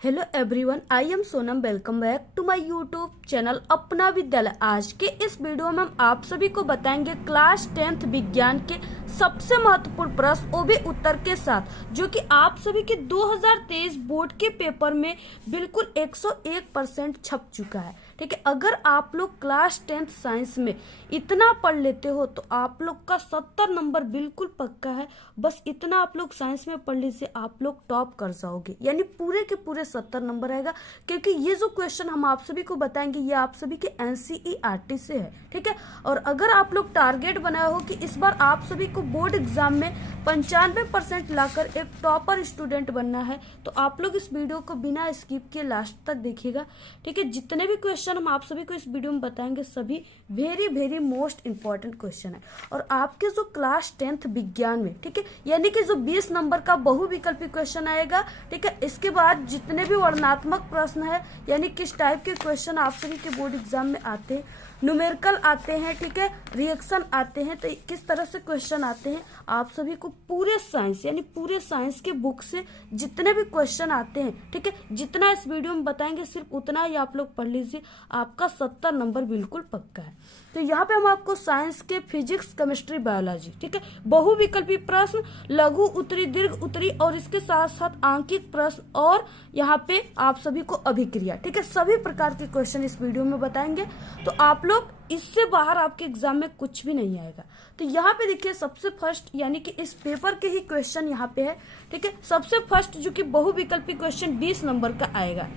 Hello everyone, I am Sonam. Welcome back to my YouTube channel Apna Vidyalaya. आज के इस video में हम आप सभी को बताएंगे क्लास 10th विज्ञान के सबसे महत्वपूर्ण प्रश्न, वो भी उत्तर के साथ, जो कि आप सभी के 2023 बोर्ड के पेपर में बिल्कुल 101% छप चुका है। ठीक है, अगर आप लोग क्लास 10th साइंस में इतना पढ़ लेते हो तो आप लोग का 70 नंबर बिल्कुल पक्का है। बस इतना आप लोग साइंस में पढ़ लीजिए, आप लोग टॉप कर जाओगे, यानी पूरे के पूरे 70 नंबर आएगा। क्योंकि ये जो क्वेश्चन हम आप सभी को बताएंगे ये आप सभी के एनसीईआरटी से है। ठीक है, और अगर आप लोग टारगेट बनाए हो कि इस बार आप सभी को बोर्ड एग्जाम में 95% लाकर एक टॉपर स्टूडेंट बनना है, तो आप लोग इस वीडियो को बिना स्किप किए लास्ट तक देखिएगा। ठीक है, जितने भी क्वेश्चन हम आप सभी को इस वीडियो में बताएंगे सभी very very most important question है। और आपके जो क्लास 10th विज्ञान में, ठीक है, यानी कि जो 20 नंबर का बहुविकल्पी क्वेश्चन आएगा। ठीक है, इसके बाद जितने भी वर्णनात्मक प्रश्न है, यानी किस टाइप के क्वेश्चन आप सभी के बोर्ड एग्जाम में आते हैं, न्यूमेरिकल आते हैं, ठीक है, रिएक्शन आते हैं, तो किस तरह से क्वेश्चन आते हैं, आप सभी को पूरे साइंस यानी पूरे साइंस के बुक से जितने भी क्वेश्चन आते हैं, ठीक है, जितना इस वीडियो में बताएंगे सिर्फ उतना ही आप लोग पढ़ लीजिए, आपका 70 नंबर बिल्कुल पक्का है। तो यहाँ पे हम आपको साइंस के फिजिक्स, केमिस्ट्री, बायोलॉजी, ठीक है, बहुविकल्पी प्रश्न, लघु उत्तरी, दीर्घ उत्तरी और इसके साथ साथ आंकिक प्रश्न, और यहाँ पे आप सभी को अभिक्रिया, ठीक है, सभी प्रकार के क्वेश्चन इस वीडियो में बताएंगे। तो आप लोग इससे बाहर आपके एग्जाम में कुछ भी नहीं आएगा। तो यहाँ पे देखिए सबसे फर्स्ट, यानी कि इस पेपर के ही क्वेश्चन यहाँ पे है। ठीक है, सबसे फर्स्ट जो कि बहुविकल्पी क्वेश्चन 20 नंबर का आएगा।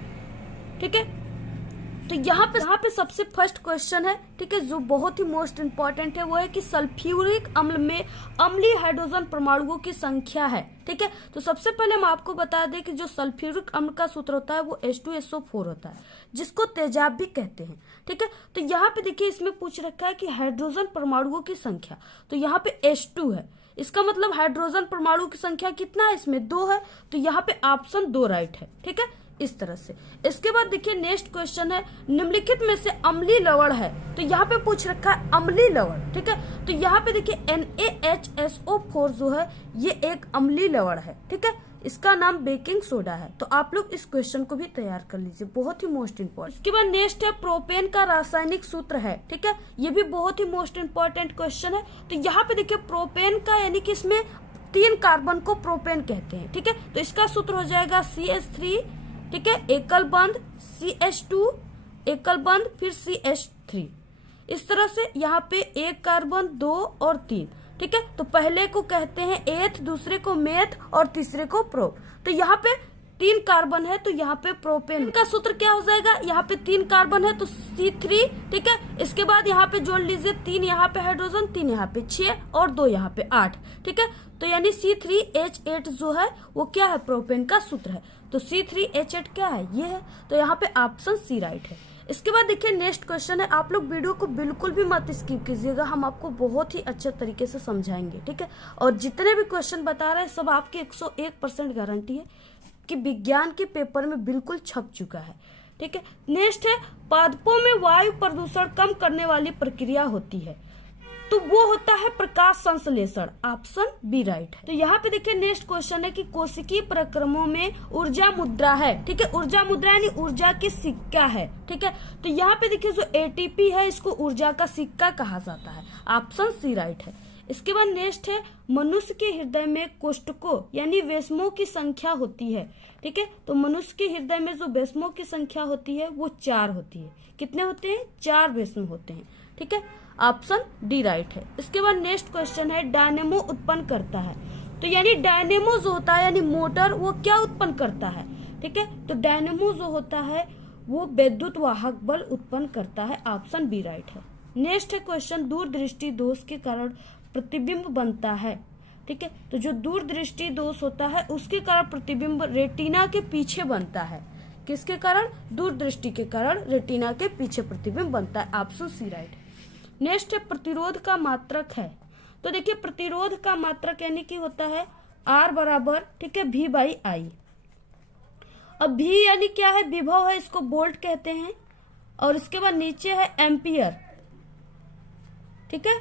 ठीक है, तो यहाँ पे सबसे फर्स्ट क्वेश्चन है, ठीक है, जो बहुत ही मोस्ट इंपॉर्टेंट है, वो है कि सल्फ्यूरिक अम्ल में अम्लीय हाइड्रोजन परमाणुओं की संख्या है। ठीक है, तो सबसे पहले हम आपको बता दें कि जो सल्फ्यूरिक अम्ल का सूत्र होता है वो H2SO4 होता है, जिसको तेजाब भी कहते हैं। ठीक है, तो यहाँ पे देखिए इसमें पूछ रखा है कि हाइड्रोजन परमाणुओं की संख्या, तो यहाँ पे H2 है, इसका मतलब हाइड्रोजन परमाणु की संख्या कितना है, इसमें 2 है, तो यहाँ पे ऑप्शन 2 राइट है। ठीक है, इस तरह से। इसके बाद देखिए नेक्स्ट क्वेश्चन है, निम्नलिखित में से अम्लीय लवण है, तो यहाँ पे पूछ रखा है अम्लीय लवण। ठीक है, तो यहाँ पे देखिए NaHSO4 जो है ये एक अम्लीय लवण है। ठीक है, इसका नाम बेकिंग सोडा है। तो आप लोग इस क्वेश्चन को भी तैयार कर लीजिए, बहुत ही मोस्ट इंपॉर्टेंट। इसके बाद नेक्स्ट है प्रोपेन का रासायनिक सूत्र है। ठीक है, ये भी बहुत ही मोस्ट इंपॉर्टेंट क्वेश्चन है। तो यहाँ पे देखिए प्रोपेन का, यानी कि इसमें 3 कार्बन को प्रोपेन कहते हैं। ठीक है, तो इसका सूत्र हो जाएगा CH3, ठीक है, एकल बंध, CH2 एकल बंध, फिर CH3। इस तरह से यहाँ पे 1 कार्बन, 2 और 3। ठीक है, तो पहले को कहते हैं एथ, दूसरे को मेथ और तीसरे को प्रो। तो यहाँ पे 3 कार्बन है, तो यहाँ पे प्रोपेन का सूत्र क्या हो जाएगा, यहाँ पे 3 कार्बन है तो C3। ठीक है, इसके बाद यहाँ पे जोड़ लीजिए 3 यहाँ पे हाइड्रोजन, 3 यहाँ पे 6 और 2 यहाँ पे 8। ठीक है, तो यानी C3H8 जो है वो क्या है, प्रोपेन का सूत्र है। तो C3H8 क्या है, ये है, तो यहाँ पे ऑप्शन सी राइट है। इसके बाद देखिए नेक्स्ट क्वेश्चन है, आप लोग वीडियो को बिल्कुल भी मत स्किप कीजिएगा, हम आपको बहुत ही अच्छे तरीके से समझाएंगे। ठीक है, और जितने भी क्वेश्चन बता रहे हैं सब आपके 101% गारंटी है कि विज्ञान के पेपर में बिल्कुल छप चुका है। ठीक है, नेक्स्ट है पादपों में वायु प्रदूषण कम करने वाली प्रक्रिया होती है, तो वो होता है प्रकाश संश्लेषण, ऑप्शन बी राइट है। तो यहाँ पे देखिए नेक्स्ट क्वेश्चन है कि कोशिकीय प्रक्रमों में ऊर्जा मुद्रा है। ठीक है, ऊर्जा मुद्रा यानी ऊर्जा की सिक्का है। ठीक है, तो यहाँ पे देखिए जो ATP है इसको ऊर्जा का सिक्का कहा जाता है, ऑप्शन सी राइट है। इसके बाद नेक्स्ट है मनुष्य के हृदय में कोष्ठकों यानी वेस्मों की संख्या होती है। ठीक है, तो मनुष्य के हृदय में जो वेस्मों की संख्या होती है वो 4 होती है। कितने होते हैं, 4 वेस्म होते हैं। ठीक है, ऑप्शन डी राइट है। इसके बाद नेक्स्ट क्वेश्चन है डायनेमो उत्पन्न करता है, तो यानी डायनेमो जो होता है यानी मोटर, वो क्या उत्पन्न करता है। ठीक है, तो डायनेमो जो होता है वो विद्युत वाहक बल उत्पन्न करता है, ऑप्शन बी राइट है। नेक्स्ट है क्वेश्चन दूरदृष्टि दोष के कारण प्रतिबिंब बनता है। ठीक है, तो जो दूरदृष्टि दोष होता है उसके कारण प्रतिबिंब रेटिना के पीछे बनता है। किसके कारण, दूरदृष्टि के कारण रेटिना के पीछे प्रतिबिंब बनता है, ऑप्शन सी राइट है। नेक्स्ट है प्रतिरोध का मात्रक है, तो देखिए प्रतिरोध का मात्रक यानी कि होता है R बराबर, ठीक है, V/I। अब V यानी क्या है, विभव है, इसको वोल्ट कहते हैं, और इसके बाद नीचे है एम्पियर। ठीक है,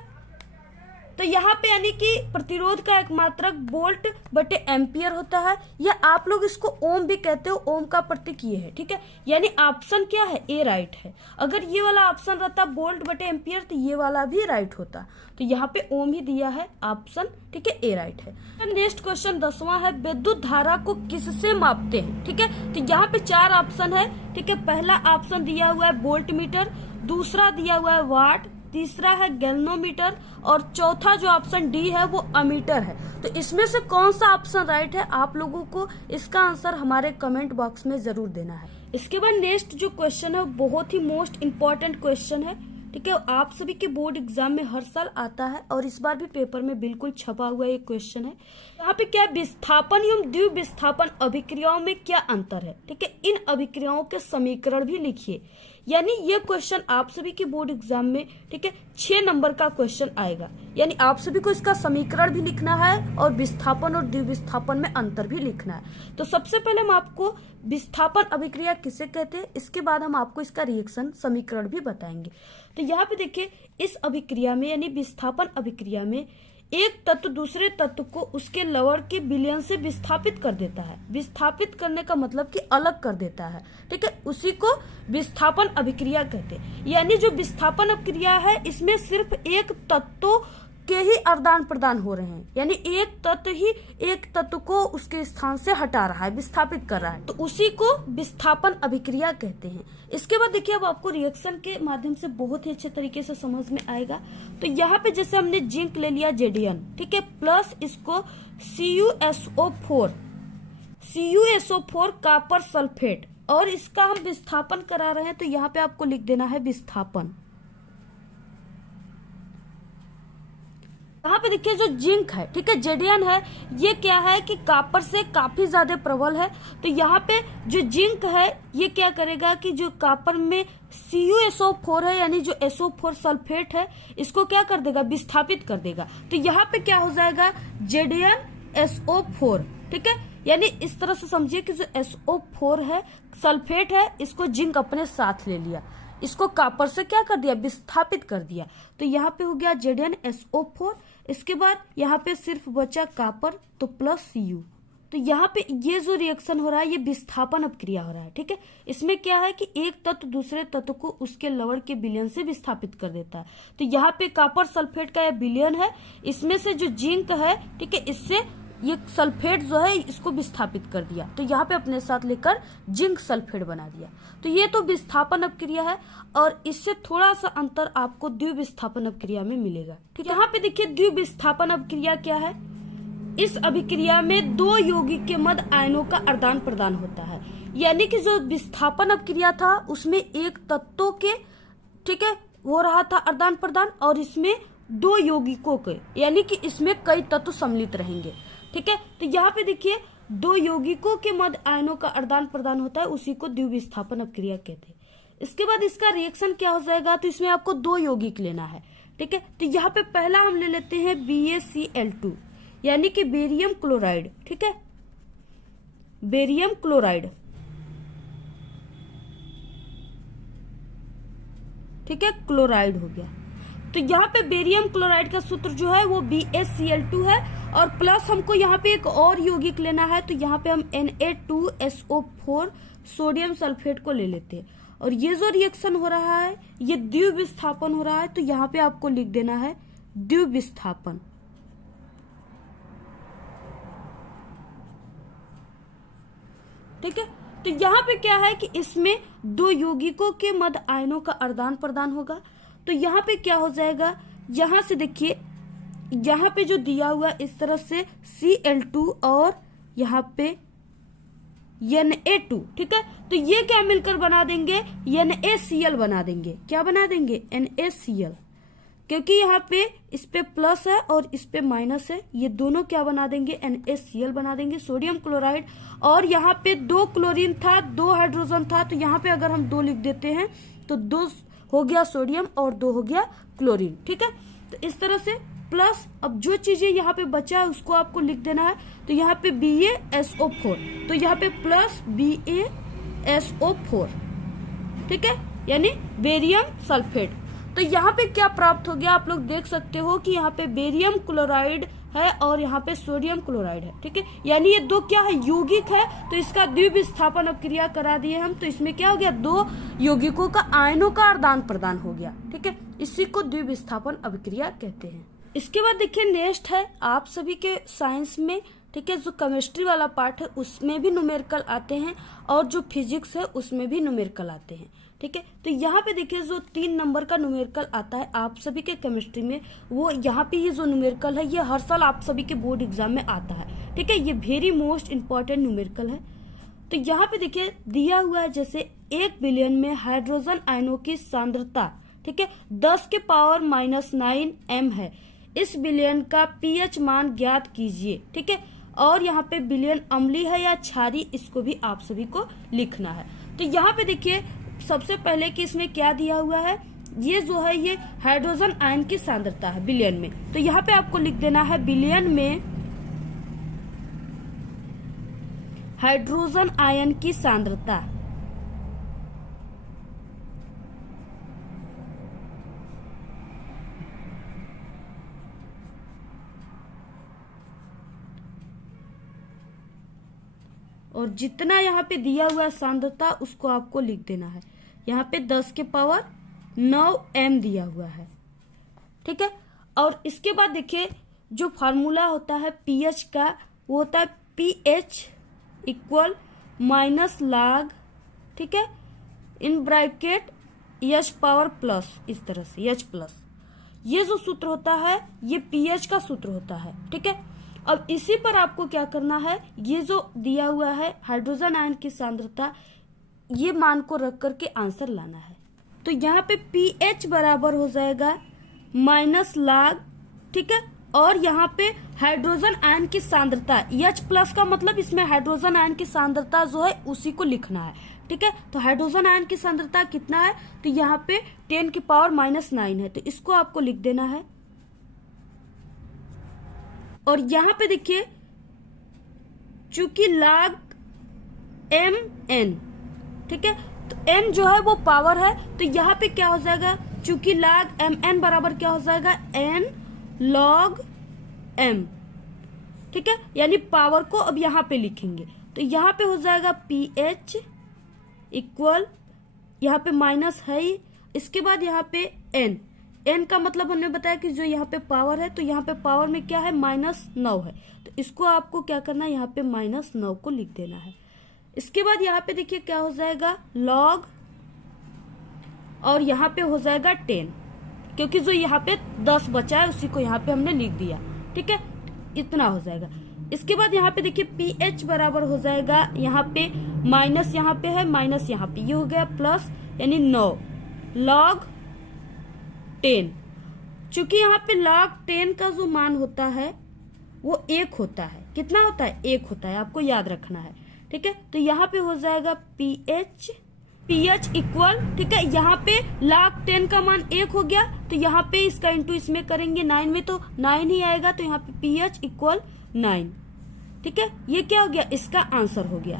तो यहाँ पे यानी कि प्रतिरोध का एक मात्रक वोल्ट बटे एम्पियर होता है, या आप लोग इसको ओम भी कहते हो, ओम का प्रतीक ये है, ठीक है। यानी ऑप्शन क्या है, ए राइट है। अगर ये वाला ऑप्शन रहता वोल्ट बटे एम्पियर तो ये वाला भी राइट होता, तो यहाँ पे ओम ही दिया है ऑप्शन, ठीक है, ए राइट है। नेक्स्ट क्वेश्चन 10वां है, विद्युत धारा को किससे मापते हैं, ठीक है। तो यहाँ पे 4 ऑप्शन है, ठीक है। पहला ऑप्शन दिया हुआ है वोल्ट मीटर, दूसरा दिया हुआ है वाट, तीसरा है गैल्वेनोमीटर और चौथा जो ऑप्शन डी है वो अमीटर है। तो इसमें से कौन सा ऑप्शन राइट है, आप लोगों को इसका आंसर हमारे कमेंट बॉक्स में जरूर देना है। इसके बाद नेक्स्ट जो क्वेश्चन है बहुत ही मोस्ट इम्पोर्टेंट क्वेश्चन है, ठीक है। आप सभी के बोर्ड एग्जाम में हर साल आता है और इस बार भी पेपर में बिल्कुल छपा हुआ एक क्वेश्चन है। यहाँ पे क्या विस्थापन एवं द्विविस्थापन अभिक्रियाओं में क्या अंतर है, ठीक है। इन अभिक्रियाओं के समीकरण भी लिखिए। यानी ये क्वेश्चन आप सभी के बोर्ड एग्जाम में, ठीक है, 6 नंबर का क्वेश्चन आएगा। यानी आप सभी को इसका समीकरण भी लिखना है और विस्थापन और द्विविस्थापन में अंतर भी लिखना है। तो सबसे पहले हम आपको विस्थापन अभिक्रिया किसे कहते हैं, इसके बाद हम आपको इसका रिएक्शन समीकरण भी बताएंगे। तो यहाँ पे देखिए, इस अभिक्रिया में यानी विस्थापन अभिक्रिया में एक तत्व दूसरे तत्व को उसके लवण के विलयन से विस्थापित कर देता है। विस्थापित करने का मतलब कि अलग कर देता है, ठीक है, उसी को विस्थापन अभिक्रिया कहते हैं। यानी जो विस्थापन अभिक्रिया है इसमें सिर्फ एक तत्व के ही आदान प्रदान हो रहे हैं, यानी एक तत्व ही एक तत्व को उसके स्थान से हटा रहा है, विस्थापित कर रहा है, तो उसी को विस्थापन अभिक्रिया कहते हैं। इसके बाद देखिए, अब आपको रिएक्शन के माध्यम से बहुत ही अच्छे तरीके से समझ में आएगा। तो यहाँ पे जैसे हमने जिंक ले लिया जेडीएन, ठीक है, प्लस इसको CuSO4 कॉपर सल्फेट, और इसका हम विस्थापन करा रहे हैं, तो यहाँ पे आपको लिख देना है विस्थापन। यहाँ पे देखिए जो जिंक है, ठीक है, जेडीएन है, ये क्या है कि कॉपर से काफी ज्यादा प्रबल है। तो यहाँ पे जो जिंक है ये क्या करेगा कि जो कॉपर में CuSO4 है यानी जो SO4 सल्फेट है इसको क्या कर देगा, विस्थापित कर देगा। तो यहाँ पे क्या हो जाएगा, JDnSO4, ठीक है। यानी इस तरह से समझिए कि जो SO4 है सल्फेट है, इसको जिंक अपने साथ ले लिया, इसको कॉपर से क्या कर दिया, विस्थापित कर दिया। तो यहाँ पे हो गया JDnSO4। इसके बाद यहाँ पे सिर्फ बचा कॉपर, तो प्लस Cu। तो यहाँ पे ये जो रिएक्शन हो रहा है ये विस्थापन अभिक्रिया हो रहा है, ठीक है। इसमें क्या है कि एक तत्व दूसरे तत्व को उसके लवण के विलयन से विस्थापित कर देता है। तो यहाँ पे कॉपर सल्फेट का यह विलयन है, इसमें से जो जिंक है, ठीक है, इससे ये सल्फेट जो है इसको विस्थापित कर दिया, तो यहाँ पे अपने साथ लेकर जिंक सल्फेट बना दिया। तो ये तो विस्थापन अभिक्रिया है, और इससे थोड़ा सा अंतर आपको द्विविस्थापन अभिक्रिया में मिलेगा, ठीक है। यहाँ पे देखिए द्विविस्थापन अभिक्रिया क्या है, इस अभिक्रिया में 2 यौगिक के मध्य आयनों का आदान प्रदान होता है। यानी कि जो विस्थापन अभिक्रिया था उसमें एक तत्वों के, ठीक है, हो रहा था आदान प्रदान, और इसमें 2 यौगिकों के, यानी कि इसमें कई तत्व सम्मिलित रहेंगे, ठीक है। तो यहाँ पे देखिए 2 यौगिकों के मध्य आयनों का आदान प्रदान होता है, उसी को द्विविस्थापन अभिक्रिया कहते हैं। इसके बाद इसका रिएक्शन क्या हो जाएगा, तो इसमें आपको 2 यौगिक लेना है, ठीक है। तो यहाँ पे पहला हम ले लेते हैं BaCl2 यानी कि बेरियम क्लोराइड, ठीक है, बेरियम क्लोराइड, ठीक है, क्लोराइड हो गया। तो यहाँ पे बेरियम क्लोराइड का सूत्र जो है वो BaCl2 है, और प्लस हमको यहाँ पे एक और यौगिक लेना है, तो यहाँ पे हम Na2SO4 सोडियम सल्फेट को ले लेते हैं। और ये जो रिएक्शन हो रहा है ये द्विविस्थापन हो रहा है, तो यहाँ पे आपको लिख देना है द्विविस्थापन, ठीक है। तो यहाँ पे क्या है कि इसमें 2 यौगिकों के मध्य आयनों का आदान प्रदान होगा। तो यहाँ पे क्या हो जाएगा, यहाँ से देखिए, यहाँ पे जो दिया हुआ इस तरह से Cl2 और यहाँ पे Na2, ठीक है। तो ये क्या मिलकर बना देंगे, NaCl बना देंगे। क्या बना देंगे, NaCl, क्योंकि यहाँ पे इस पे प्लस है और इस पे माइनस है, ये दोनों क्या बना देंगे, NaCl बना देंगे, सोडियम क्लोराइड। और यहाँ पे 2 क्लोरीन था, 2 हाइड्रोजन था, तो यहाँ पे अगर हम 2 लिख देते हैं तो 2 हो गया सोडियम और 2 हो गया क्लोरीन, ठीक है। तो इस तरह से प्लस, अब जो चीजें यहाँ पे बचा है उसको आपको लिख देना है। तो यहाँ पे BaSO4, तो यहाँ पे प्लस BaSO4, ठीक है, यानी बेरियम सल्फेट। तो यहाँ पे क्या प्राप्त हो गया, आप लोग देख सकते हो कि यहाँ पे बेरियम क्लोराइड है और यहाँ पे सोडियम क्लोराइड है। ठीक है, यानी ये दो क्या है, यौगिक है, तो इसका द्विविस्थापन अभिक्रिया करा दिए हम, तो इसमें क्या हो गया, दो यौगिकों का आयनों का आदान प्रदान हो गया। ठीक है, इसी को द्विविस्थापन अभिक्रिया कहते हैं। इसके बाद देखिए नेक्स्ट है आप सभी के साइंस में, ठीक है, जो केमिस्ट्री वाला पार्ट है उसमें भी न्यूमेरिकल आते हैं और जो फिजिक्स है उसमें भी न्यूमेरिकल आते हैं। ठीक है, तो यहाँ पे देखिए जो 3 नंबर का न्यूमेरिकल आता है आप सभी के केमिस्ट्री में, वो यहाँ पे ये जो न्यूमेरिकल है ये हर साल आप सभी के बोर्ड एग्जाम में आता है। ठीक है, ये वेरी मोस्ट इंपॉर्टेंट न्यूमेरिकल है। तो यहाँ पे देखिए दिया हुआ है जैसे 1 बिलियन में हाइड्रोजन आयनों की सांद्रता, ठीक है, 10⁻⁹ m है। इस बिलियन का पीएच मान ज्ञात कीजिए। ठीक है, और यहाँ पे बिलियन अम्लीय है या क्षारीय, इसको भी आप सभी को लिखना है। तो यहाँ पे देखिए सबसे पहले कि इसमें क्या दिया हुआ है, ये जो है ये हाइड्रोजन आयन की सांद्रता है बिलियन में, तो यहाँ पे आपको लिख देना है बिलियन में हाइड्रोजन आयन की सांद्रता। और जितना यहाँ पे दिया हुआ है सांद्रता उसको आपको लिख देना है। यहाँ पे 10⁹ m दिया हुआ है। ठीक है, और इसके बाद देखिए जो फार्मूला होता है पीएच का, वो होता है pH इक्वल -log, ठीक है, इन ब्रैकेट H⁻+, इस तरह से H+। ये जो सूत्र होता है ये पीएच का सूत्र होता है। ठीक है, अब इसी पर आपको क्या करना है, ये जो दिया हुआ है हाइड्रोजन आयन की सांद्रता, ये मान को रख करके आंसर लाना है। तो यहाँ पे pH बराबर हो जाएगा -log, ठीक है, और यहाँ पे हाइड्रोजन आयन की सांद्रता H+ का मतलब इसमें हाइड्रोजन आयन की सांद्रता जो है उसी को लिखना है। ठीक है, तो हाइड्रोजन आयन की सांद्रता कितना है, तो यहाँ पे 10⁻⁹ है, तो इसको आपको लिख देना है। और यहाँ पे देखिए चूंकि log mn, ठीक है, तो n जो है वो पावर है, तो यहाँ पे क्या हो जाएगा, चूंकि log mn बराबर क्या हो जाएगा, n log m। ठीक है, यानी पावर को अब यहाँ पे लिखेंगे, तो यहाँ पे हो जाएगा pH इक्वल, यहाँ पे माइनस है ही, इसके बाद यहाँ पे n का मतलब हमने बताया कि जो यहाँ पे पावर है, तो यहाँ पे पावर में क्या है, -9 है, तो इसको आपको क्या करना है, यहाँ पे -9 को लिख देना है। इसके बाद यहाँ पे देखिए क्या हो जाएगा log, और यहाँ पे हो जाएगा 10, क्योंकि जो यहाँ पे 10 बचा है उसी को यहाँ पे हमने लिख दिया। ठीक है, इतना हो जाएगा। इसके बाद यहाँ पे देखिए pH बराबर हो जाएगा, यहाँ पे माइनस यहाँ पे है, माइनस यहाँ पे, ये हो गया प्लस, यानी 9 log 10। चूंकि यहाँ पे log 10 का जो मान होता है वो 1 होता है, कितना होता है, 1 होता है, आपको याद रखना है। ठीक है, तो यहाँ पे हो जाएगा pH इक्वल, ठीक है, यहाँ पे log 10 का मान 1 हो गया, तो यहाँ पे इसका इंटू इसमें करेंगे 9 में, तो 9 ही आएगा, तो यहाँ पे pH इक्वल 9। ठीक है, ये क्या हो गया, इसका आंसर हो गया,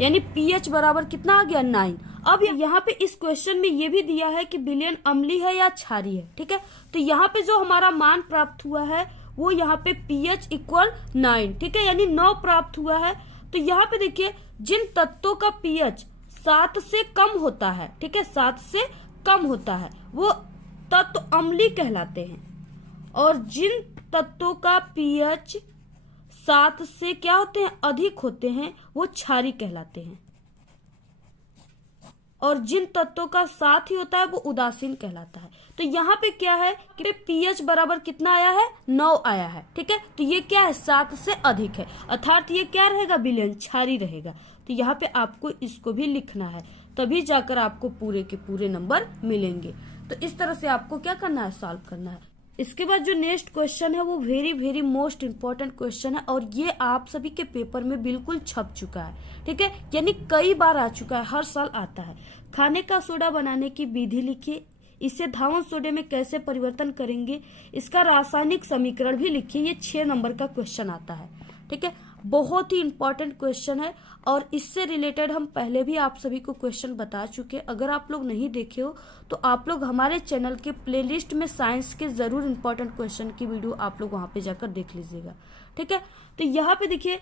यानी pH बराबर कितना आ गया, 9। अब यहाँ पे इस क्वेश्चन में ये भी दिया है कि बिलियन अम्लीय है या क्षारीय है। ठीक है, तो यहाँ पे जो हमारा मान प्राप्त हुआ है वो यहाँ पे pH इक्वल 9, ठीक है, यानी 9 प्राप्त हुआ है। तो यहाँ पे देखिए जिन तत्वों का pH 7 से कम होता है, ठीक है, 7 से कम होता है, वो तत्व अम्लीय कहलाते हैं, और जिन तत्वों का pH 7 से क्या होते हैं, अधिक होते हैं, वो क्षारीय कहलाते हैं, और जिन तत्वों का 7 ही होता है वो उदासीन कहलाता है। तो यहाँ पे क्या है कि pH बराबर कितना आया है, 9 आया है। ठीक है, तो ये क्या है, 7 से अधिक है, अर्थात ये क्या रहेगा, बिलियन, क्षारीय रहेगा। तो यहाँ पे आपको इसको भी लिखना है, तभी जाकर आपको पूरे के पूरे नंबर मिलेंगे। तो इस तरह से आपको क्या करना है, सॉल्व करना है। इसके बाद जो नेक्स्ट क्वेश्चन है वो वेरी मोस्ट इम्पोर्टेंट क्वेश्चन है, और ये आप सभी के पेपर में बिल्कुल छप चुका है। ठीक है, यानी कई बार आ चुका है, हर साल आता है। खाने का सोडा बनाने की विधि लिखिए, इसे धावन सोडे में कैसे परिवर्तन करेंगे, इसका रासायनिक समीकरण भी लिखिए। ये 6 नंबर का क्वेश्चन आता है। ठीक है, बहुत ही इंपॉर्टेंट क्वेश्चन है और इससे रिलेटेड हम पहले भी आप सभी को क्वेश्चन बता चुके हैं। अगर आप लोग नहीं देखे हो तो आप लोग हमारे चैनल के प्लेलिस्ट में साइंस के जरूर इंपॉर्टेंट क्वेश्चन की वीडियो आप लोग वहां पे जाकर देख लीजिएगा, ठीक है। तो यहाँ पे देखिए,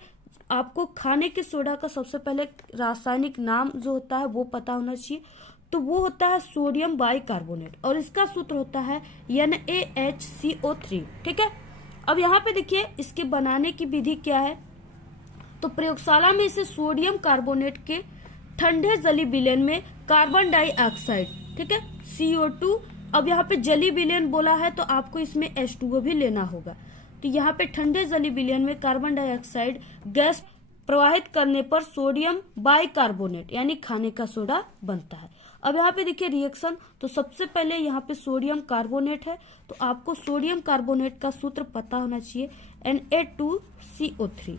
आपको खाने के सोडा का सबसे पहले रासायनिक नाम जो होता है वो पता होना चाहिए। तो वो होता है सोडियम बाइकार्बोनेट और इसका सूत्र होता है NaHCO3, ठीक है। अब यहाँ पे देखिए इसके बनाने की विधि क्या है। तो प्रयोगशाला में इसे सोडियम कार्बोनेट के ठंडे जली विलयन में कार्बन डाइऑक्साइड, ठीक है, CO2। अब यहाँ पे जली विलयन बोला है तो आपको इसमें H2O भी लेना होगा। तो यहाँ पे ठंडे जली विलयन में कार्बन डाइऑक्साइड गैस प्रवाहित करने पर सोडियम बाइकार्बोनेट यानी खाने का सोडा बनता है। अब यहाँ पे देखिए रिएक्शन, तो सबसे पहले यहाँ पे सोडियम कार्बोनेट है तो आपको सोडियम कार्बोनेट का सूत्र पता होना चाहिए Na2CO3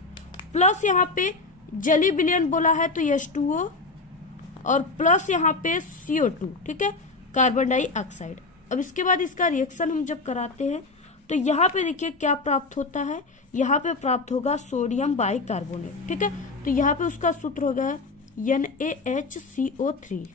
प्लस यहाँ पे जली विलयन बोला है तो H2O और प्लस यहाँ पे CO2, ठीक है, कार्बन डाइऑक्साइड। अब इसके बाद इसका रिएक्शन हम जब कराते हैं तो यहाँ पे देखिए क्या प्राप्त होता है, यहाँ पे प्राप्त होगा सोडियम बाइकार्बोनेट, ठीक है। तो यहाँ पे उसका सूत्र होगा NaHCO3।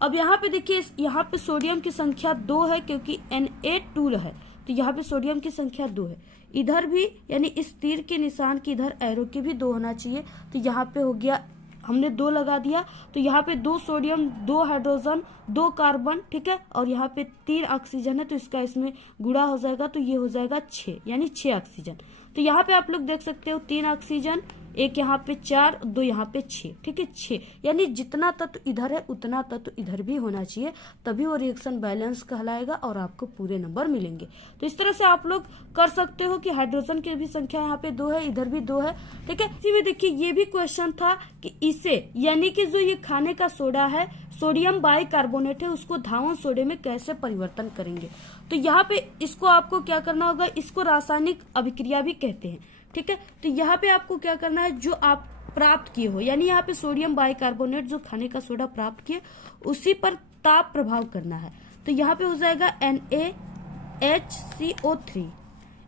अब यहाँ पे देखिए, यहाँ पे सोडियम की संख्या 2 है क्योंकि Na2 है तो यहाँ पे सोडियम की संख्या 2 है। इधर भी यानी इस तीर के निशान की इधर एरो के भी 2 होना चाहिए। तो यहाँ पे हो गया, हमने 2 लगा दिया तो यहाँ पे 2 सोडियम 2 हाइड्रोजन 2 कार्बन, ठीक है, और यहाँ पे 3 ऑक्सीजन है तो इसका इसमें गुणा हो जाएगा तो ये हो जाएगा 6 यानी 6 ऑक्सीजन। तो यहाँ पे आप लोग देख सकते हो 3 ऑक्सीजन, एक यहाँ पे 4, 2 यहाँ पे 6, ठीक है, 6 यानी जितना तत्व इधर है उतना तत्व इधर भी होना चाहिए, तभी वो रिएक्शन बैलेंस कहलाएगा और आपको पूरे नंबर मिलेंगे। तो इस तरह से आप लोग कर सकते हो कि हाइड्रोजन की भी संख्या यहाँ पे 2 है, इधर भी 2 है, ठीक है। इसी में देखिए ये भी क्वेश्चन था कि इसे यानी कि जो ये खाने का सोडा है सोडियम बाइकार्बोनेट है उसको धावन सोडे में कैसे परिवर्तन करेंगे। तो यहाँ पे इसको आपको क्या करना होगा, इसको रासायनिक अभिक्रिया भी कहते हैं, ठीक है। तो यहाँ पे आपको क्या करना है, जो आप प्राप्त किए हो यानी यहाँ पे सोडियम बाइकार्बोनेट जो खाने का सोडा प्राप्त किए उसी पर ताप प्रभाव करना है। तो यहाँ पे हो जाएगा NaHCO3,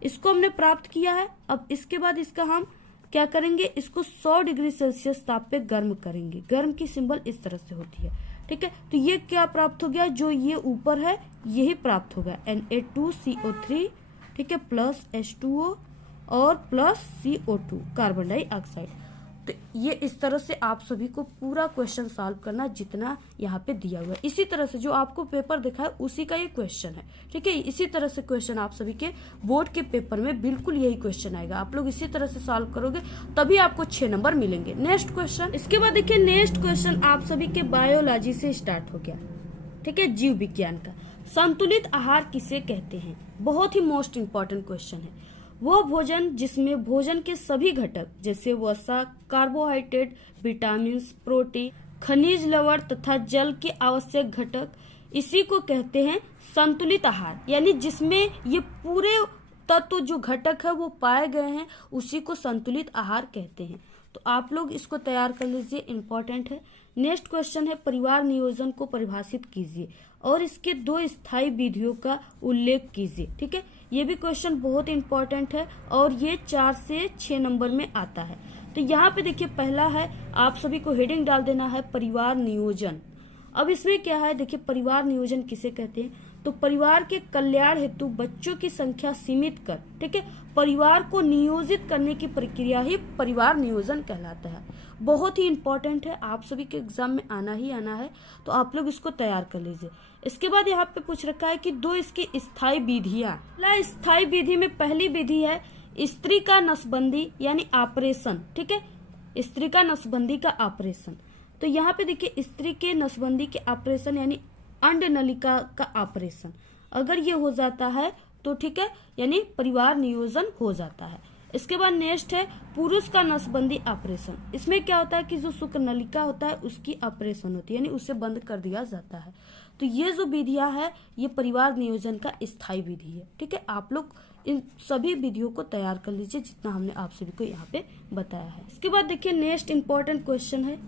इसको हमने प्राप्त किया है। अब इसके बाद इसका हम क्या करेंगे, इसको 100 डिग्री सेल्सियस ताप पे गर्म करेंगे। गर्म की सिंबल इस तरह से होती है, ठीक है। तो ये क्या प्राप्त हो गया, जो ये ऊपर है यही प्राप्त होगा Na2CO3, ठीक है, प्लस H2O और प्लस CO2 कार्बन डाइऑक्साइड। तो ये इस तरह से आप सभी को पूरा क्वेश्चन सॉल्व करना जितना यहाँ पे दिया हुआ है। इसी तरह से जो आपको पेपर दिखा है उसी का ये क्वेश्चन है, ठीक है। इसी तरह से क्वेश्चन आप सभी के बोर्ड के पेपर में बिल्कुल यही क्वेश्चन आएगा। आप लोग इसी तरह से सॉल्व करोगे तभी आपको 6 नंबर मिलेंगे। नेक्स्ट क्वेश्चन, इसके बाद देखिए नेक्स्ट क्वेश्चन आप सभी के बायोलॉजी से स्टार्ट हो गया, ठीक है, जीव विज्ञान का। संतुलित आहार किसे कहते हैं, बहुत ही मोस्ट इंपॉर्टेंट क्वेश्चन है। वह भोजन जिसमें भोजन के सभी घटक जैसे वसा, कार्बोहाइड्रेट, विटामिन, प्रोटीन, खनिज लवण तथा जल के आवश्यक घटक, इसी को कहते हैं संतुलित आहार। यानी जिसमें ये पूरे तत्व जो घटक है वो पाए गए हैं उसी को संतुलित आहार कहते हैं। तो आप लोग इसको तैयार कर लीजिए, इंपॉर्टेंट है। नेक्स्ट क्वेश्चन है परिवार नियोजन को परिभाषित कीजिए और इसके 2 स्थायी विधियों का उल्लेख कीजिए, ठीक है। ये भी क्वेश्चन बहुत इंपॉर्टेंट है और ये 4 से 6 नंबर में आता है। तो यहाँ पे देखिए पहला है, आप सभी को हेडिंग डाल देना है परिवार नियोजन। अब इसमें क्या है, देखिए परिवार नियोजन किसे कहते हैं, तो परिवार के कल्याण हेतु बच्चों की संख्या सीमित कर, ठीक है, परिवार को नियोजित करने की प्रक्रिया ही परिवार नियोजन कहलाता है। बहुत ही इंपॉर्टेंट है, आप सभी के एग्जाम में आना ही आना है, तो आप लोग इसको तैयार कर लीजिए। इसके बाद यहाँ पे पूछ रखा है कि 2 इसकी स्थायी विधियां। स्थायी विधि में पहली विधि है स्त्री का नसबंदी यानी ऑपरेशन, ठीक है, स्त्री का नसबंदी का ऑपरेशन। तो यहाँ पे देखिए स्त्री के नसबंदी के ऑपरेशन यानी अंड नलिका का ऑपरेशन, अगर ये हो जाता है तो ठीक है, यानी परिवार नियोजन हो जाता है। इसके बाद नेक्स्ट है पुरुष का नसबंदी ऑपरेशन। इसमें क्या होता है कि जो शुक्र नलिका होता है उसकी ऑपरेशन होती है, यानी उसे बंद कर दिया जाता है। तो ये जो विधियां है ये परिवार नियोजन का स्थायी विधि है, ठीक है। आप लोग इन सभी विधियों को तैयार कर लीजिए जितना हमने आप सभी को यहाँ पे बताया है। इसके बाद देखिए नेक्स्ट इंपॉर्टेंट क्वेश्चन है,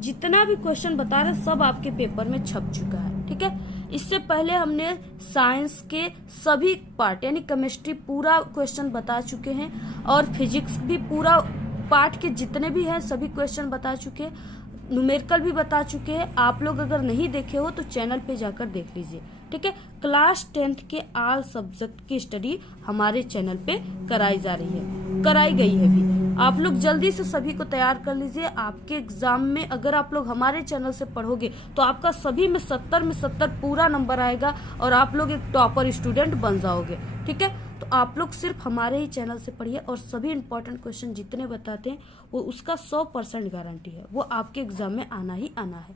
जितना भी क्वेश्चन बता रहे सब आपके पेपर में छप चुका है, ठीक है। इससे पहले हमने साइंस के सभी पार्ट यानी केमिस्ट्री पूरा क्वेश्चन बता चुके हैं और फिजिक्स भी पूरा पार्ट के जितने भी हैं सभी क्वेश्चन बता चुके हैं, न्यूमेरिकल भी बता चुके हैं। आप लोग अगर नहीं देखे हो तो चैनल पे जाकर देख लीजिए, ठीक है। क्लास 10th के ऑल सब्जेक्ट की स्टडी हमारे चैनल पे कराई गई है भी। आप लोग जल्दी से सभी को तैयार कर लीजिए। आपके एग्जाम में अगर आप लोग हमारे चैनल से पढ़ोगे तो आपका सभी में 70 में 70 पूरा नंबर आएगा और आप लोग एक टॉपर स्टूडेंट बन जाओगे, ठीक है। तो आप लोग सिर्फ हमारे ही चैनल से पढ़िए और सभी इंपॉर्टेंट क्वेश्चन जितने बताते हैं वो उसका 100% गारंटी है, वो आपके एग्जाम में आना ही आना है।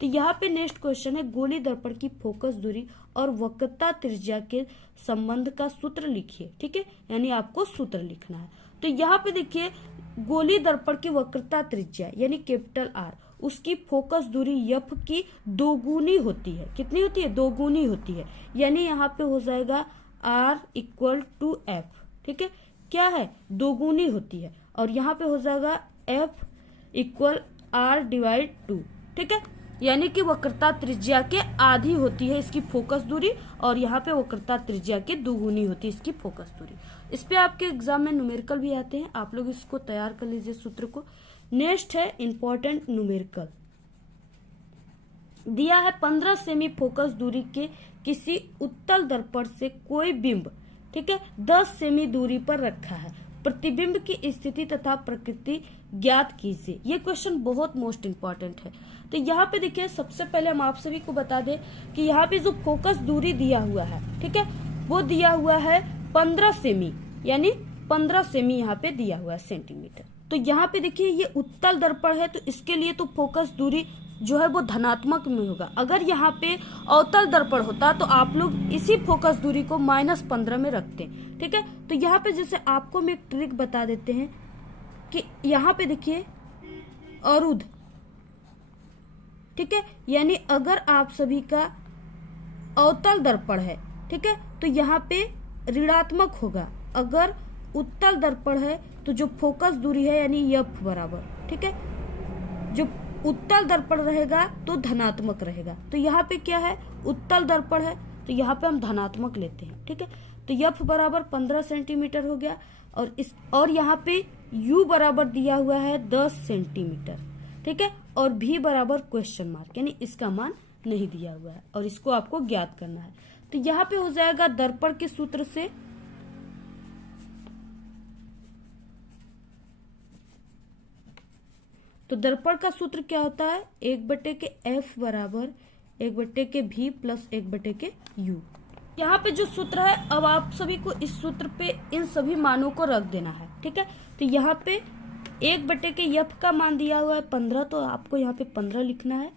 तो यहाँ पे नेक्स्ट क्वेश्चन है, गोली दर्पण की फोकस दूरी और वक्रता त्रिज्या के संबंध का सूत्र लिखिए, ठीक है। यानी आपको सूत्र लिखना है। तो यहाँ पे देखिए, गोली दर्पण की वक्रता त्रिज्या यानी कैपिटल आर, उसकी फोकस दूरी एफ की दोगुनी होती है। कितनी होती है? दोगुनी होती है। यानी यहाँ पे हो जाएगा R इक्वल टू एफ, ठीक है। क्या है? दोगुनी होती है। और यहाँ पे हो जाएगा F इक्वल R डिवाइड 2, ठीक है। यानी कि वक्रता त्रिज्या के आधी होती है इसकी फोकस दूरी और यहाँ पे वक्रता त्रिज्या की दोगुनी होती है इसकी फोकस दूरी। इस पे आपके एग्जाम में न्यूमेरिकल भी आते हैं, आप लोग इसको तैयार कर लीजिए सूत्र को। नेक्स्ट है इंपॉर्टेंट न्यूमेरिकल, दिया है 15 सेमी फोकस दूरी के किसी उत्तल दर्पण से कोई बिंब, ठीक है, 10 सेमी दूरी पर रखा है। प्रतिबिंब की स्थिति तथा प्रकृति ज्ञात कीजिए। ये क्वेश्चन बहुत मोस्ट इंपॉर्टेंट है। तो यहाँ पे देखिए, सबसे पहले हम आप सभी को बता दें कि यहाँ पे जो फोकस दूरी दिया हुआ है, ठीक है, वो दिया हुआ है 15 सेमी, यानी 15 सेमी यहाँ पे दिया हुआ है सेंटीमीटर। तो यहाँ पे देखिए ये उत्तल दर्पण है तो इसके लिए तो फोकस दूरी जो है वो धनात्मक में होगा। अगर यहाँ पे अवतल दर्पण होता तो आप लोग इसी फोकस दूरी को -15 में रखते, ठीक है। तो यहाँ पे जैसे आपको हम एक ट्रिक बता देते हैं कि यहाँ पे देखिए अरुद्ध, ठीक है, यानी अगर आप सभी का अवतल दर्पण है, ठीक है, तो यहाँ पे ऋणात्मक होगा। अगर उत्तल दर्पण है तो जो फोकस दूरी है यानी एफ बराबर, ठीक है, जो उत्तल दर्पण रहेगा तो धनात्मक रहेगा। तो यहाँ पे क्या है? उत्तल दर्पण है तो यहाँ पे हम धनात्मक लेते हैं, ठीक है। तो एफ बराबर 15 सेंटीमीटर हो गया और यहाँ पे यू बराबर दिया हुआ है 10 सेंटीमीटर, ठीक है। और भी बराबर क्वेश्चन मार्क, यानी इसका मान नहीं दिया हुआ है और इसको आपको ज्ञात करना है। तो यहाँ पे हो जाएगा दर्पण के सूत्र से तो दर्पण का सूत्र क्या होता है? 1/f बराबर 1/v प्लस 1/u। यहाँ पे जो सूत्र है, अब आप सभी को इस सूत्र पे इन सभी मानों को रख देना है, ठीक है। तो यहाँ पे 1/f का मान दिया हुआ है 15, तो आपको यहाँ पे 15 लिखना है,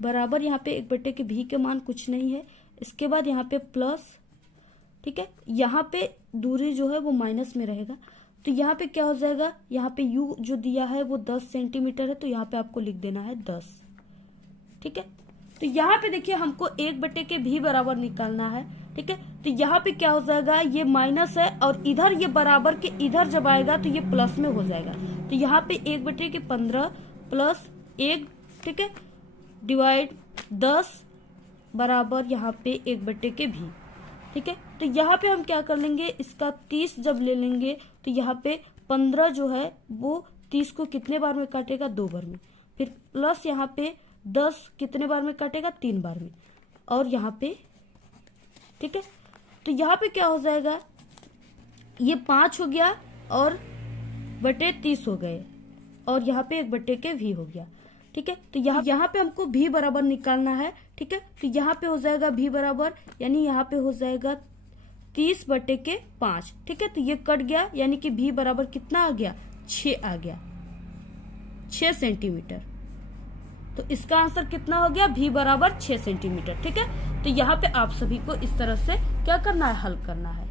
बराबर यहाँ पे 1/v के मान कुछ नहीं है। इसके बाद यहाँ पे प्लस, ठीक है, यहाँ पे दूरी जो है वो माइनस में रहेगा। तो यहाँ पे क्या हो जाएगा? यहाँ पे u जो दिया है वो 10 सेंटीमीटर है तो यहाँ पे आपको लिख देना है 10, ठीक है। तो यहाँ पे देखिए हमको 1/v बराबर निकालना है, ठीक है। तो यहाँ पे क्या हो जाएगा? ये माइनस है और इधर ये बराबर के इधर जब आएगा तो ये प्लस में हो जाएगा। तो यहाँ पे 1/15 प्लस 1, ठीक है, डिवाइड 10 बराबर यहाँ पे 1/v, ठीक है। तो यहाँ पे हम क्या कर लेंगे? इसका 30 जब ले लेंगे तो यहाँ पे 15 जो है वो 30 को कितने बार में काटेगा? 2 बार में। फिर प्लस यहाँ पे 10 कितने बार में काटेगा? 3 बार में। और यहाँ पे, ठीक है, तो यहाँ पे क्या हो जाएगा? ये 5 हो गया और बटे 30 हो गए और यहाँ पे 1/v हो गया, ठीक है। तो यहाँ पे हमको v बराबर निकालना है, ठीक है। तो यहाँ पे हो जाएगा v बराबर, यानी यहाँ पे हो जाएगा 30/5, ठीक है। तो ये कट गया, यानी कि v बराबर कितना आ गया? 6 आ गया, 6 सेंटीमीटर। तो इसका आंसर कितना हो गया? v बराबर 6 सेंटीमीटर, ठीक है। तो यहाँ पे आप सभी को इस तरह से क्या करना है? हल करना है।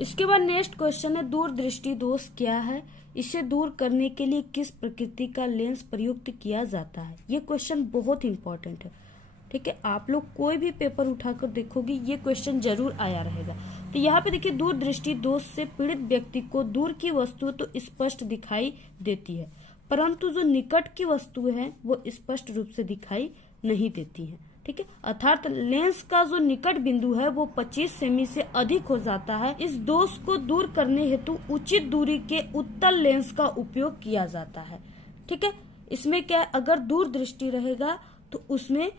इसके बाद नेक्स्ट क्वेश्चन है, दूरदृष्टि दोष क्या है? इसे दूर करने के लिए किस प्रकृति का लेंस प्रयुक्त किया जाता है? ये क्वेश्चन बहुत इंपॉर्टेंट है, ठीक है। आप लोग कोई भी पेपर उठाकर देखोगे ये क्वेश्चन जरूर आया रहेगा। तो यहाँ पे देखिए, दूरदृष्टि दोष से पीड़ित व्यक्ति को दूर की वस्तु तो स्पष्ट दिखाई देती है, परंतु जो निकट की वस्तु है वो स्पष्ट रूप से दिखाई नहीं देती है, ठीक है, अर्थात लेंस का जो निकट बिंदु है वो 25 सेमी से अधिक हो जाता है। इस दोष को दूर करने हेतु उचित दूरी के उत्तल लेंस का उपयोग किया जाता है। ठीक है, इसमें क्या है, अगर दूर दृष्टि रहेगा तो उसमें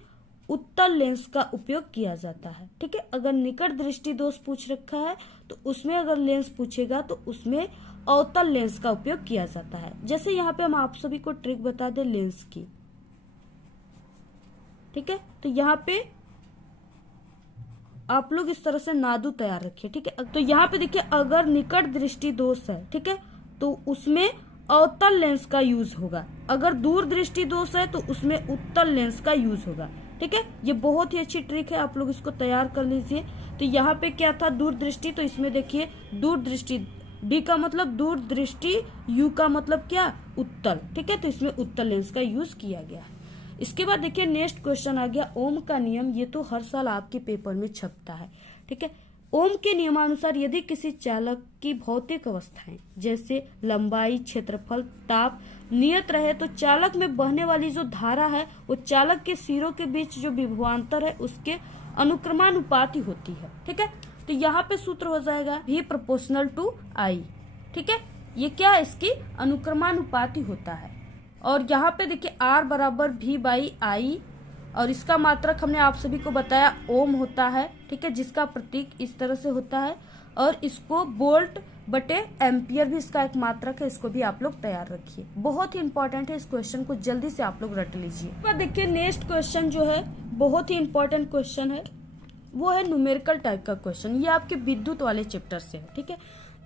उत्तल लेंस का उपयोग किया जाता है। ठीक है, अगर निकट दृष्टि दोष पूछ रखा है तो उसमें अगर लेंस पूछेगा तो उसमें अवतल लेंस का उपयोग किया जाता है। जैसे यहाँ पे हम आप सभी को ट्रिक बता दें लेंस की। ठीक है, तो यहाँ पे आप लोग इस तरह से नादू तैयार रखिए। ठीक है, तो यहाँ पे देखिए अगर निकट दृष्टि दोष है, ठीक है, तो उसमें अवतल लेंस का यूज होगा। अगर दूर दृष्टि दोष है तो उसमें उत्तल लेंस का यूज होगा। ठीक है, ये बहुत ही अच्छी ट्रिक है, आप लोग इसको तैयार कर लीजिए। तो यहाँ पे क्या था, दूर दृष्टि, तो इसमें देखिए दूर दृष्टि, डी का मतलब दूर दृष्टि, यू का मतलब क्या, उत्तल। ठीक है, तो इसमें उत्तल लेंस का यूज किया गया है। इसके बाद देखिए नेक्स्ट क्वेश्चन आ गया ओम का नियम। ये तो हर साल आपके पेपर में छपता है। ठीक है, ओम के नियमानुसार यदि किसी चालक की भौतिक अवस्थाएं जैसे लंबाई, क्षेत्रफल, ताप नियत रहे तो चालक में बहने वाली जो धारा है वो चालक के सिरों के बीच जो विभवांतर है उसके अनुक्रमानुपाती होती है। ठीक है, तो यहाँ पे सूत्र हो जाएगा V प्रोपोर्शनल टू I। ठीक है, ये क्या है, इसकी अनुक्रमानुपाती होता है। और यहाँ पे देखिए R बराबर V बाई I, और इसका मात्रक हमने आप सभी को बताया ओम होता है। ठीक है, जिसका प्रतीक इस तरह से होता है, और इसको वोल्ट बटे एम्पियर भी इसका एक मात्रक है। इसको भी आप लोग तैयार रखिए, बहुत ही इंपॉर्टेंट है। इस क्वेश्चन को जल्दी से आप लोग रट लीजिए। देखिए नेक्स्ट क्वेश्चन जो है बहुत ही इंपॉर्टेंट क्वेश्चन है, वो है न्यूमेरिकल टाइप का क्वेश्चन। ये आपके विद्युत वाले चैप्टर से है। ठीक है,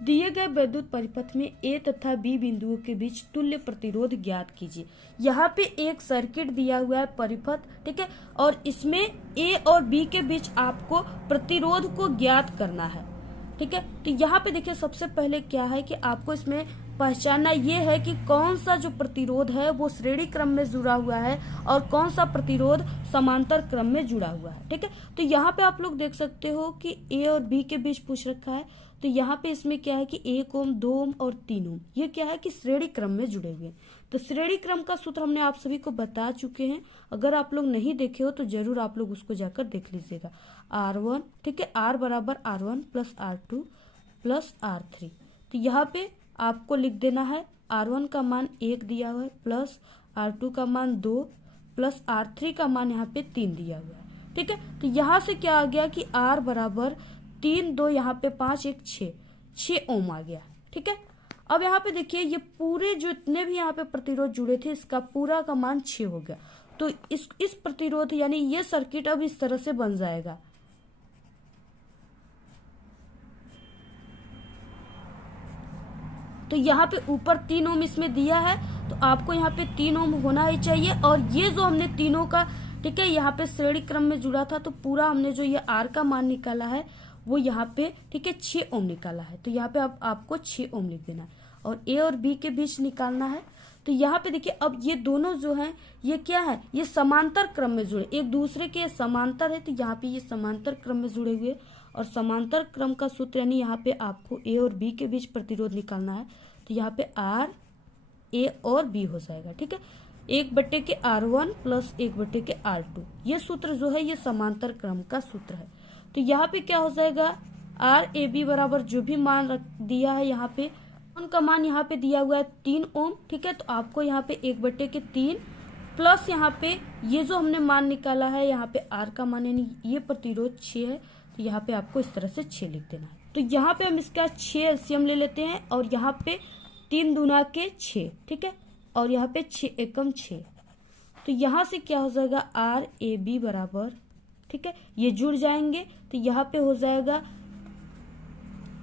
दिए गए विद्युत परिपथ में ए तथा बी बिंदुओं के बीच तुल्य प्रतिरोध ज्ञात कीजिए। यहाँ पे एक सर्किट दिया हुआ है परिपथ। ठीक है, और इसमें ए और बी के बीच आपको प्रतिरोध को ज्ञात करना है। ठीक है, तो यहाँ पे देखिए सबसे पहले क्या है कि आपको इसमें पहचानना ये है कि कौन सा जो प्रतिरोध है वो श्रेणी क्रम में जुड़ा हुआ है और कौन सा प्रतिरोध समांतर क्रम में जुड़ा हुआ है। ठीक है, तो यहाँ पे आप लोग देख सकते हो कि ए और बी के बीच पूछ रखा है। तो यहाँ पे इसमें क्या है कि 1 ओम, 2 ओम और 3 ओम, ये क्या है कि श्रेणी क्रम में जुड़े हुए हैं। तो श्रेणी क्रम का सूत्र हमने आप सभी को बता चुके हैं। अगर आप लोग नहीं देखे हो तो जरूर आप लोग उसको जाकर देख लीजिएगा। R1, ठीक है, R बराबर R1 plus R2 plus R3। तो यहाँ पे आपको लिख देना है R1 का मान 1 दिया हुआ है, प्लस R2 का मान 2 प्लस R3 का मान यहाँ पे 3 दिया हुआ है। ठीक है, तो यहाँ से क्या आ गया कि R बराबर 3, 2 यहाँ पे 5, 1 6 ओम आ गया। ठीक है, अब यहाँ पे देखिए ये पूरे जो इतने भी यहाँ पे प्रतिरोध जुड़े थे इसका पूरा का मान 6 हो गया। तो इस प्रतिरोध यानी ये सर्किट अब इस तरह से बन जाएगा। तो यहाँ पे ऊपर 3 ओम इसमें दिया है, तो आपको यहाँ पे 3 ओम होना ही चाहिए। और ये जो हमने तीनों का, ठीक है, यहाँ पे श्रेणी क्रम में जुड़ा था, तो पूरा हमने जो ये R का मान निकाला है वो यहाँ पे, ठीक है, 6 ओम निकाला है। तो यहाँ पे आपको 6 ओम लिख देना है और A और B के बीच निकालना है। तो यहाँ पे देखिए अब ये दोनों जो हैं ये क्या है, ये समांतर क्रम में जुड़े, एक दूसरे के समांतर है। तो यहाँ पे ये समांतर क्रम में जुड़े हुए, और समांतर क्रम का सूत्र यानी यहाँ पे आपको A और B के बीच प्रतिरोध निकालना है। तो यहाँ पे R, A और B हो जाएगा। ठीक है, 1/R1 प्लस 1/R2, ये सूत्र जो है ये समांतर क्रम का सूत्र है। तो यहाँ पे क्या हो जाएगा, RAB बराबर जो भी मान दिया है यहाँ पे, उनका मान यहाँ पे दिया हुआ है 3 ओम। ठीक है, तो आपको यहाँ पे 1/3 प्लस यहाँ पे ये जो हमने मान निकाला है यहाँ पे R का मान यानी ये प्रतिरोध 6 है। तो यहाँ पे आपको इस तरह से 6 लिख देना है। तो यहाँ पे हम इसका 6 एलसीएम ले लेते हैं, और यहाँ पे 3 दूना के 6, ठीक है, और यहाँ पे 6 एकम 6। तो यहाँ से क्या हो जाएगा, RAB बराबर, ठीक है, ये जुड़ जाएंगे। तो यहाँ पे हो जाएगा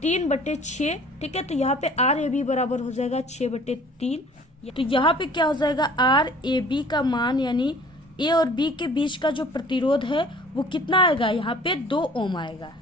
3/6। ठीक है, तो यहाँ पे RAB बराबर हो जाएगा 6/3। तो यहाँ पे क्या हो जाएगा, RAB का मान यानी A और B के बीच का जो प्रतिरोध है वो कितना आएगा, यहाँ पे 2 ओम आएगा।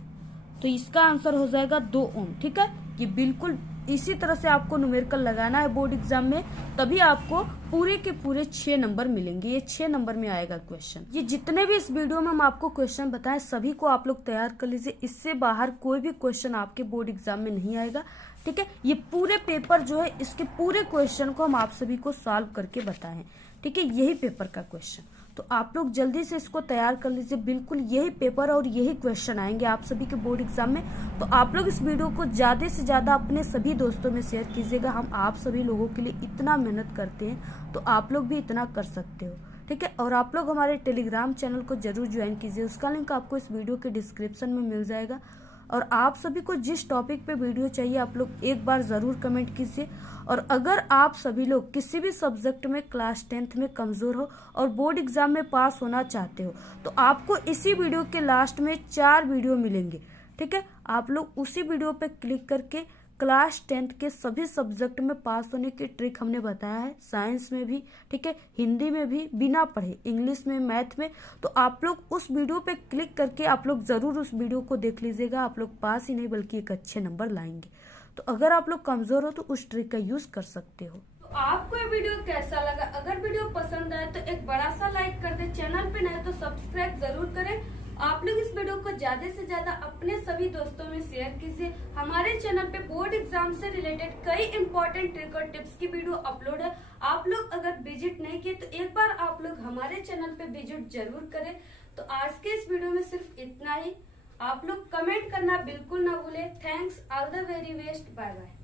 तो इसका आंसर हो जाएगा 2 ओम। ठीक है, ये बिल्कुल इसी तरह से आपको न्यूमेरिकल लगाना है बोर्ड एग्जाम में, तभी आपको पूरे के पूरे 6 नंबर मिलेंगे। ये 6 नंबर में आएगा क्वेश्चन। ये जितने भी इस वीडियो में हम आपको क्वेश्चन बताएं सभी को आप लोग तैयार कर लीजिए, इससे बाहर कोई भी क्वेश्चन आपके बोर्ड एग्जाम में नहीं आएगा। ठीक है, ये पूरे पेपर जो है इसके पूरे क्वेश्चन को हम आप सभी को सॉल्व करके बताएं। ठीक है, यही पेपर का क्वेश्चन। तो आप लोग जल्दी से इसको तैयार कर लीजिए, बिल्कुल यही पेपर और यही क्वेश्चन आएंगे आप सभी के बोर्ड एग्जाम में। तो आप लोग इस वीडियो को ज्यादा से ज्यादा अपने सभी दोस्तों में शेयर कीजिएगा। हम आप सभी लोगों के लिए इतना मेहनत करते हैं, तो आप लोग भी इतना कर सकते हो, ठीक है। और आप लोग हमारे टेलीग्राम चैनल को जरूर ज्वाइन कीजिए, उसका लिंक आपको इस वीडियो के डिस्क्रिप्शन में मिल जाएगा। और आप सभी को जिस टॉपिक पे वीडियो चाहिए आप लोग एक बार जरूर कमेंट कीजिए। और अगर आप सभी लोग किसी भी सब्जेक्ट में क्लास 10th में कमजोर हो और बोर्ड एग्जाम में पास होना चाहते हो, तो आपको इसी वीडियो के लास्ट में 4 वीडियो मिलेंगे, ठीक है। आप लोग उसी वीडियो पे क्लिक करके क्लास 10th के सभी सब्जेक्ट में पास होने की ट्रिक हमने बताया है, साइंस में भी, ठीक है, हिंदी में भी बिना पढ़े, इंग्लिश में, मैथ में। तो आप लोग उस वीडियो पे क्लिक करके आप लोग जरूर उस वीडियो को देख लीजिएगा। आप लोग पास ही नहीं बल्कि एक अच्छे नंबर लाएंगे। तो अगर आप लोग कमजोर हो तो उस ट्रिक का यूज कर सकते हो। तो आपको ये वीडियो कैसा लगा? अगर वीडियो पसंद आए तो एक बड़ा सा लाइक कर दे, चैनल पे नए तो सब्सक्राइब जरूर करें। आप लोग इस वीडियो को ज्यादा से ज्यादा अपने सभी दोस्तों में शेयर कीजिए। हमारे चैनल पे बोर्ड एग्जाम से रिलेटेड कई इंपॉर्टेंट ट्रिक और टिप्स की वीडियो अपलोड है। आप लोग अगर विजिट नहीं किए तो एक बार आप लोग हमारे चैनल पे विजिट जरूर करें। तो आज के इस वीडियो में सिर्फ इतना ही। आप लोग कमेंट करना बिल्कुल ना भूले। Thanks, all the very best, bye bye.